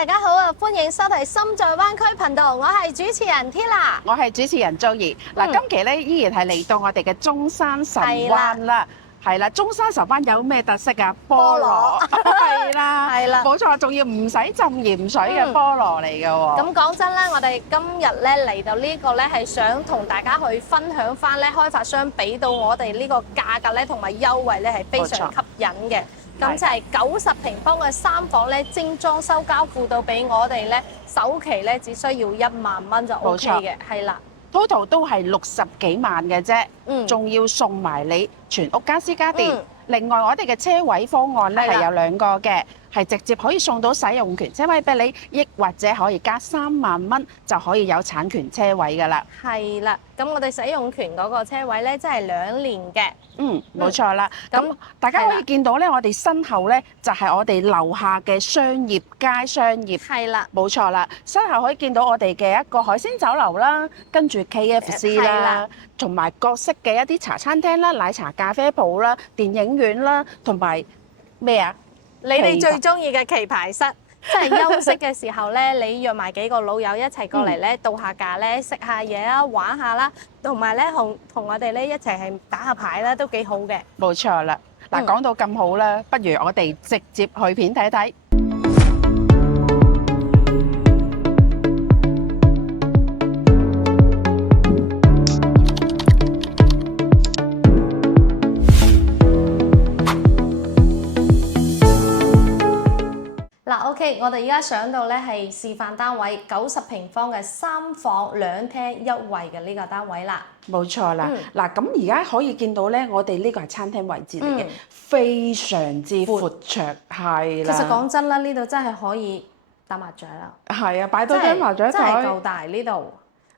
大家好啊！歡迎收睇心在灣區頻道，我係主持人 Tila，我係主持人 Joey。嗱，今期咧依然係嚟到我哋嘅中山神灣啦。係啦，中山神灣有咩特色啊？菠蘿係啦，係啦，冇錯，仲要唔使浸鹽水嘅菠蘿嚟嘅喎。咁講真咧，我哋今日咧嚟到呢個咧係想同大家去分享翻咧開發商俾到我哋呢個價格咧同埋優惠咧係非常吸引嘅。咁就係90平方嘅3房咧，精裝修交付到俾我哋咧，首期咧只需要1萬蚊就 OK 嘅，係啦。total 都係60幾萬嘅啫，仲要送埋你全屋家私家電。另外，我哋嘅車位方案咧係有2個嘅，係直接可以送到使用權車位俾你，亦或者可以加3萬蚊就可以有產權車位㗎啦。係啦，咁我哋使用權嗰個車位咧，即係2年嘅。冇錯啦。咁大家可以見到咧，我哋身後咧就係我哋樓下嘅商業街商業。係啦，冇錯啦。身後可以見到我哋嘅一個海鮮酒樓啦，跟住 KFC 啦，同埋各式嘅一啲茶餐廳啦、奶茶咖啡鋪啦、電影院啦，同埋咩啊？你哋最中意嘅棋牌室。即係休息嘅時候咧，你約埋幾個老友一齊過嚟咧，度下假咧，食下嘢啦，玩下啦，同埋咧同我哋咧一齊係打下牌啦，都幾好嘅。冇錯啦，嗱，講到咁好啦，不如我哋直接去片睇睇。OK， 我哋而家上到咧係示範單位90平方嘅3房2廳一衛嘅呢個單位啦。冇錯啦，嗱咁而家可以見到咧，我哋呢個係餐廳位置嚟嘅，非常之闊綽，係啦。其實講真啦，呢度真係可以打麻雀啦。係啊，擺多張麻雀台，真係夠大呢度，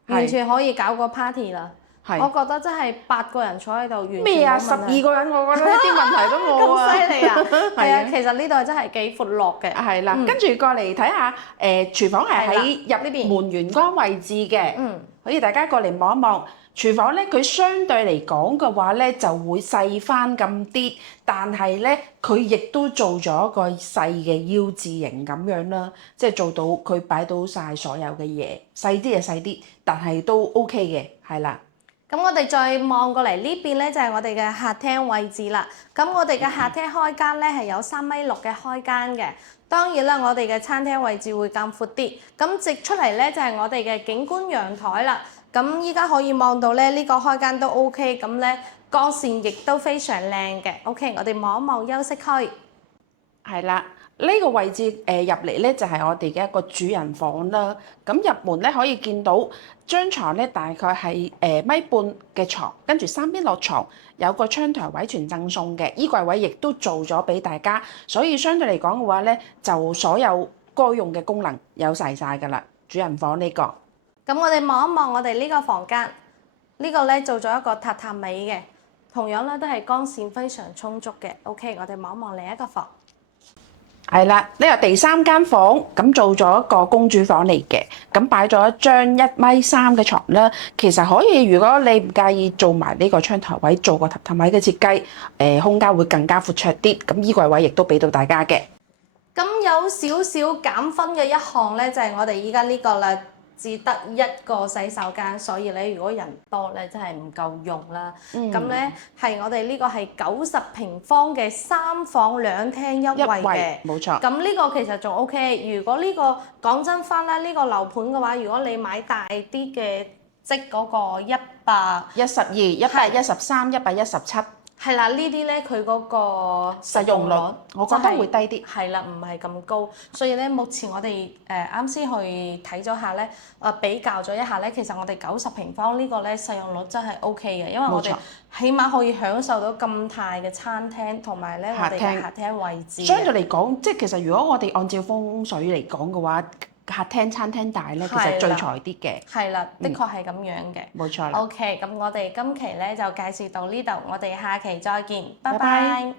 完全可以搞個 party 啦。我覺得真係8個人坐喺度，完全冇問題。咩啊？12個人，我覺得一啲問題都冇啊！咁犀利啊！係啊，其實呢度真係幾闊落嘅。係啦，跟住過嚟睇下，廚房係喺入呢邊門玄關位置嘅。可以大家過嚟望一望。廚房咧，佢相對嚟講嘅話咧，就會細翻咁啲，但係咧，佢亦都做咗一個細嘅 U 字形咁樣啦，即係做到佢擺到晒所有嘅嘢，細啲就細啲，但係都 OK 嘅，係啦。咁我哋再望過嚟呢邊咧，就係我哋嘅客廳位置啦。咁我哋嘅客廳開間咧係有3.6米嘅開間嘅。當然啦，我哋嘅餐廳位置會更闊啲。咁直出嚟咧就係我哋嘅景觀陽台啦。咁依家可以望到咧呢個開間都 OK， 咁咧光線亦都非常靚嘅。OK， 我哋望一望休息區。係啦。呢個位置入嚟咧就係我哋嘅一個主人房啦。咁入門咧可以見到張床咧大概係1.5米嘅床，跟住3邊落床，有個窗台位全贈送嘅。衣櫃位亦都做咗俾大家，所以相對嚟講嘅話咧，就所有該用嘅功能有晒㗎啦。主人房呢個。咁我哋望一望我哋呢個房間，呢個咧做咗一個榻榻米嘅，同樣咧都係光線非常充足嘅。OK， 我哋望一望另一個房。係啦，呢個第3間房，咁做咗一個公主房嚟嘅，咁擺咗一張1.3米嘅床啦。其實可以，如果你唔介意做埋呢個窗台位，做個榻榻米嘅設計，空間會更加闊綽啲。咁衣櫃位亦都俾到大家嘅。咁有少少減分嘅一項咧，就係我哋依家呢個啦。只得1個洗手間，所以咧如果人多咧真係唔夠用啦。咁咧係我哋呢個係90平方嘅3房2廳一衛嘅，冇錯。咁呢個其實仲 OK。如果呢個講真翻啦，呢個樓盤嘅話，如果你買大啲嘅，即嗰個112、113、117。係啦，呢啲咧佢嗰個實用率，我覺得會低啲。係啦，唔係咁高，所以咧目前我哋啱先去睇咗下咧，比較咗一下咧，其實我哋90平方呢個咧實用率真係 OK 嘅，因為我哋起碼可以享受到咁大嘅餐廳同埋咧我哋嘅客廳位置。相對嚟講，即係其實如果我哋按照風水嚟講嘅話，客廳、餐廳大咧，其實最財啲嘅。係啦，的確係咁樣嘅。冇錯啦。OK，咁我哋今期咧就介紹到呢度，我哋下期再見，拜拜。